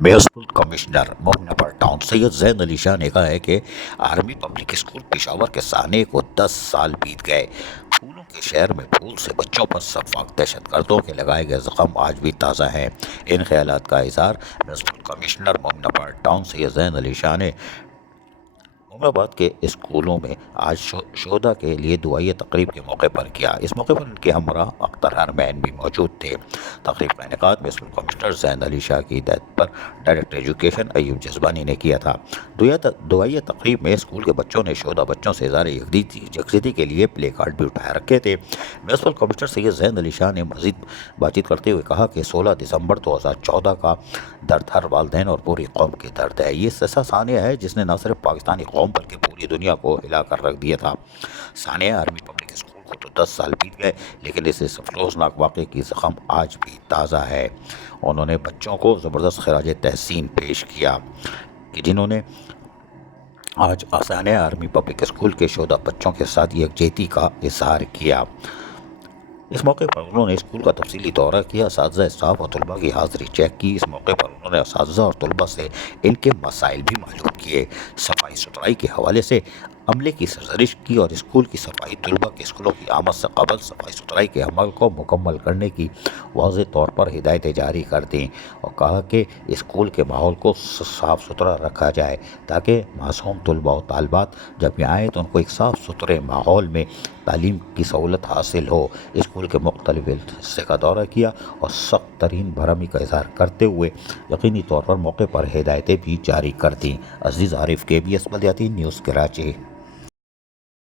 Municipal commissioner Mominabad town Syed Jain Ali Shah ने कहा है कि आर्मी पब्लिक स्कूल पेशावर के साने को 10 साल बीत गए। फूलों के शहर में फूल से बच्चों पर सफाक दहशतगर्दों के लगाए गए जख्म आज भी ताज़ा हैं। इन ख्यालात का इजहार municipal commissioner Mominabad town Syed Jain Ali Shah ने मोमिनाबाद के स्कूलों में आज शोधा के लिए दुआई तकरीब के मौके पर किया। इस मौके पर उनके हमरा अख्तर हरमैन भी मौजूद थे। तकरीब का इनेकाद म्यूनसिपल कमिश्नर जैन अली शाह की हिदायत पर डायरेक्टर एजुकेशन अयूब जज़बानी ने किया था। दुआई तकरीब में स्कूल के बच्चों ने शोधा बच्चों से इज़हार यकजहती के लिए प्ले कार्ड भी उठाए रखे थे। म्यूनसिपल कमिश्नर सैयद जैन अली शाह ने मज़ीद बातचीत करते हुए कहा कि 16 दिसंबर 2014 का दर्द हर वालदैन और पूरी कौम के दर्द है। ये ऐसा सानिया है जिसने न सिर्फ पाकिस्तानी कौम बल्कि पूरी दुनिया को हिला कर रख दिया था। सानिया आर्मी पब्लिक स्कूल को तो 10 साल बीत गए, लेकिन इस अफसोसनाक वाक़े की ज़ख्म आज भी ताज़ा है। उन्होंने बच्चों को ज़बरदस्त खराज तहसीन पेश किया कि जिन्होंने आज सानिया आर्मी पब्लिक स्कूल के शोधा बच्चों के साथ यकजहती का इजहार किया। इस मौके पर उन्होंने स्कूल का तफसीली दौरा किया, असातिज़ा, स्टाफ और तलबा की हाज़िरी चेक की। इस मौके पर उन्होंने असातिज़ा और तलबा से इनके मसाइल भी मालूम किए। सफाई सुथराई के हवाले से अमले की सरजरिश की और स्कूल की सफाई तलबा के स्कूलों की आमद से कबल सफाई सुथराई के अमल को मुकम्मल करने की वाज़ेह तौर पर हिदायतें जारी कर दी और कहा कि स्कूल के माहौल को साफ़ सुथरा रखा जाए ताकि मासूम तलबा और तालबात जब यहाँ आएँ तो उनको एक साफ़ सुथरे माहौल में तालीम की सहूलत हासिल हो। स्कूल के मुख्तलिफ हिस्से का दौरा किया और सख्त तरीन भरमी का इजहार करते हुए यकीनी तौर पर मौके पर हिदायतें भी जारी कर दी। अजीज़ आरिफ, KBS बल्दियाती न्यूज़, कराची।